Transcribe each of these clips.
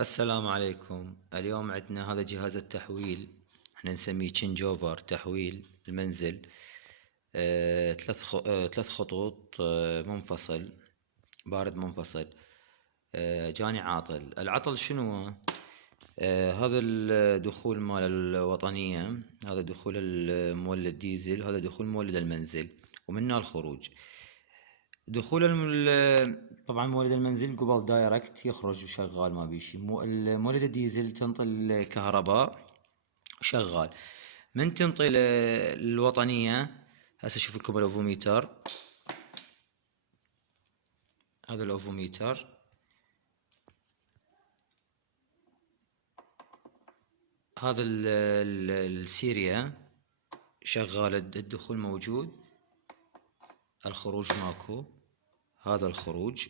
السلام عليكم. اليوم عندنا هذا جهاز التحويل، احنا نسميه تشينج اوفر، تحويل المنزل. ثلاث خطوط، منفصل، بارد منفصل. جاني عاطل. العطل شنو هو؟ هذا الدخول مال الوطنية، هذا دخول المولد ديزل، هذا دخول مولد المنزل، ومنه الخروج. دخول طبعا مولد المنزل قبل دايركت يخرج وشغال ما بيشي. مولد الديزل تنطي الكهرباء شغال. من تنطي الوطنية، هسه شوف لكم الاوفوميتر، هذا الاوفوميتر، هذا السيريا شغال، الدخول موجود، الخروج ماكو. هذا الخروج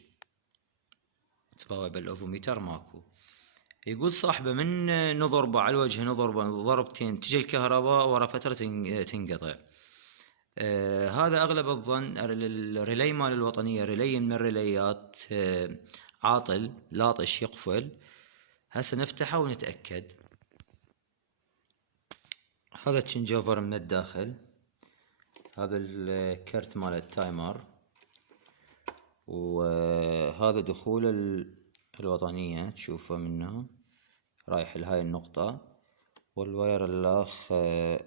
تباوع بالاوفوميتر ماكو. يقول صاحبه من نضربه على الوجه، نضربه ضربتين تجي الكهرباء ورا فترة تنقطع. هذا اغلب الظن الريلي مال الوطنية، ريلي من الريليات عاطل لاطش يقفل. هسه نفتحه ونتأكد. هذا تشنج اوفر من الداخل، هذا الكرت مال التايمر، وهذا دخول الوطنية تشوفه منه رايح لهاي النقطة، والواير الاخ هسه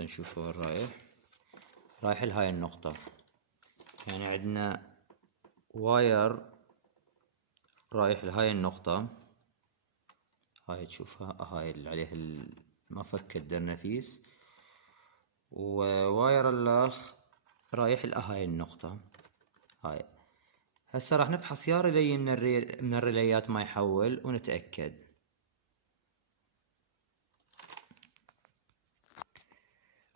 نشوفه وين رايح لهاي النقطة. يعني عندنا واير رايح لهاي النقطة، هاي تشوفها، هاي اللي عليها المفك الدرنفيس، وواير الاخ رايح لهاي النقطة هاي. هسه راح نفحص يا ريلي من الريليات ما يحول ونتأكد.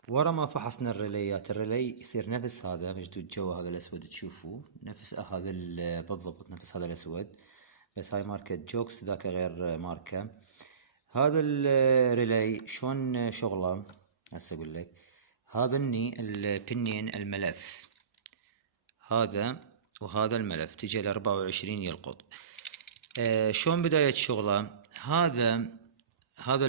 ورا ما فحصنا الريليات، الريلي يصير نفس هذا مشدود جوا، هذا الاسود تشوفوه نفس هذا بالضبط، نفس هذا الاسود، بس هاي ماركة جوكس ذاك غير ماركة. هذا الريلي شلون شغله؟ هسه اقول لك. هذا البنين الملف، هذا وهذا الملف تجي ل24 يلقط. شلون بداية شغله؟ هذا هذا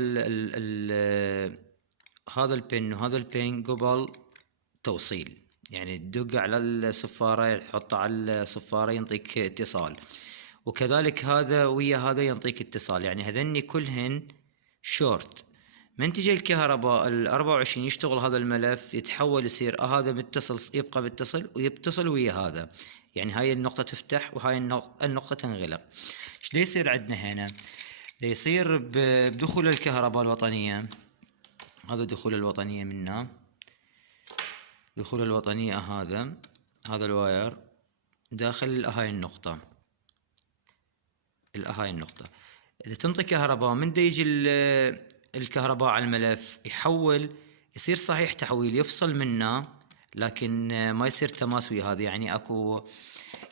البن وهذا البن قبل توصيل، يعني تدق على الصفارة، يحطه على الصفارة ينطيك اتصال، وكذلك هذا ويا هذا ينطيك اتصال، يعني هذني كلهن شورت. من تجي الكهرباء 24 يشتغل هذا الملف، يتحول يصير هذا متصل، يبقى متصل ويتصل ويا هذا، يعني هاي النقطة تفتح وهاي النقطة تنغلق. ايش ليه يصير عندنا هنا؟ يصير بدخول الكهرباء الوطنية. هذا دخول الوطنية منا، دخول الوطنية هذا الواير داخل هاي النقطة، هاي النقطة. إذا تنطي كهرباء، من دا يجي الكهرباء على الملف يحول، يصير صحيح تحويل، يفصل منه، لكن ما يصير تماس ويا هذا. يعني اكو،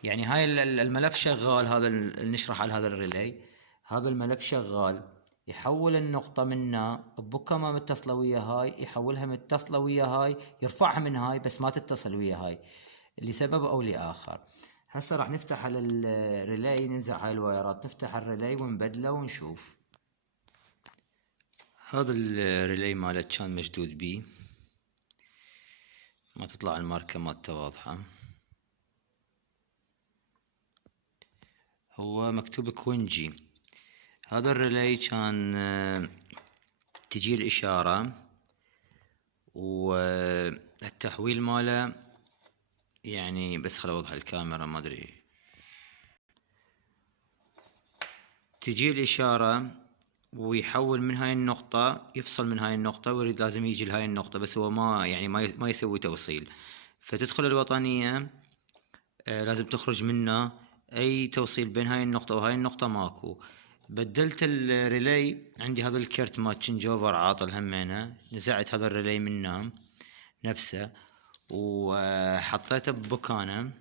يعني هاي الملف شغال، هذا نشرح على هذا الريلي، هذا الملف شغال، يحول النقطة منه ببكة ما متصلة ويا هاي، يحولها متصلة ويا هاي، يرفعها من هاي بس ما تتصل ويا هاي لسبب او لآخر. هسه راح نفتح على الريلي، ننزع هاي الوايرات، نفتح الريلي ونبدله ونشوف. هذا الريلي مالت كان مشدود بيه، ما تطلع الماركة مالته واضحة، هو مكتوب كوينجي. هذا الريلي كان تجي الإشارة والتحويل ماله، يعني بس خل اوضح الكاميرا، ما ادري، تجي الإشارة ويحول من هاي النقطة، يفصل من هاي النقطة ويريد لازم يجي لهاي النقطة، بس هو ما يسوي توصيل. فتدخل الوطنية، لازم تخرج منه، اي توصيل بين هاي النقطة وهاي النقطة ماكو. بدلت الريلي، عندي هذا الكرت مال تشنج اوفر عاطل همينه، نزعت هذا الريلي منه نفسه وحطيته ببكانه،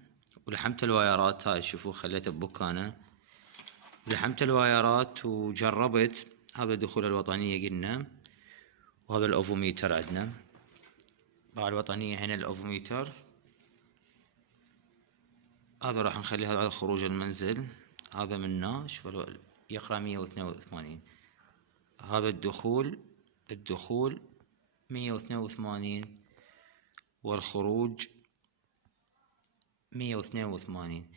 ولحمت الوايرات. هاي شوفوا خليته ببكانه، لحمت الوايرات وجربت. هذا دخول الوطنية قلنا، وهذا الاوفوميتر عندنا مع الوطنية هنا الاوفوميتر. هذا راح نخلي هذا على خروج المنزل، هذا منه شوفوا يقرأ 182. هذا الدخول 182 والخروج 182.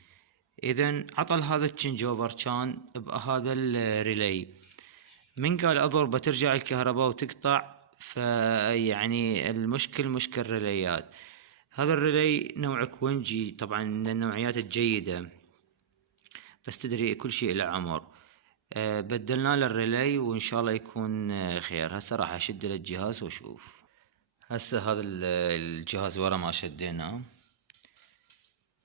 اذا عطل هذا التشنج اوفر كان بهذا الريلي، من قال اضربه ترجع الكهرباء وتقطع، فيعني المشكل مشكل ريليات. هذا الريلي نوع كوينجي طبعا من النوعيات الجيدة، بس تدري كل شيء له عمر. بدلنا له الريلي وان شاء الله يكون خير. هسه راح اشد للجهاز واشوف. هسه هذا الجهاز ورا ما شديناه،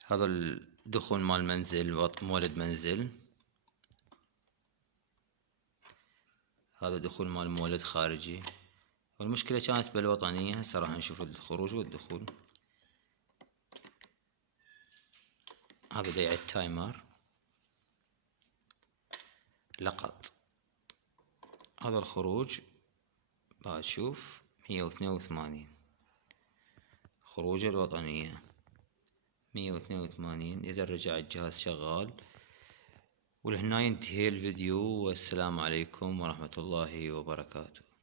هذا الدخول مال المنزل، مولد منزل، هذا دخول مال مولد خارجي، والمشكلة كانت بالوطنية. هسه راح نشوف الخروج والدخول. هذا دايع التايمر لقط. هذا الخروج بعد شوف 182، خروج الوطنية 182. اذا رجع الجهاز شغال. ولهنا ينتهي الفيديو، والسلام عليكم ورحمة الله وبركاته.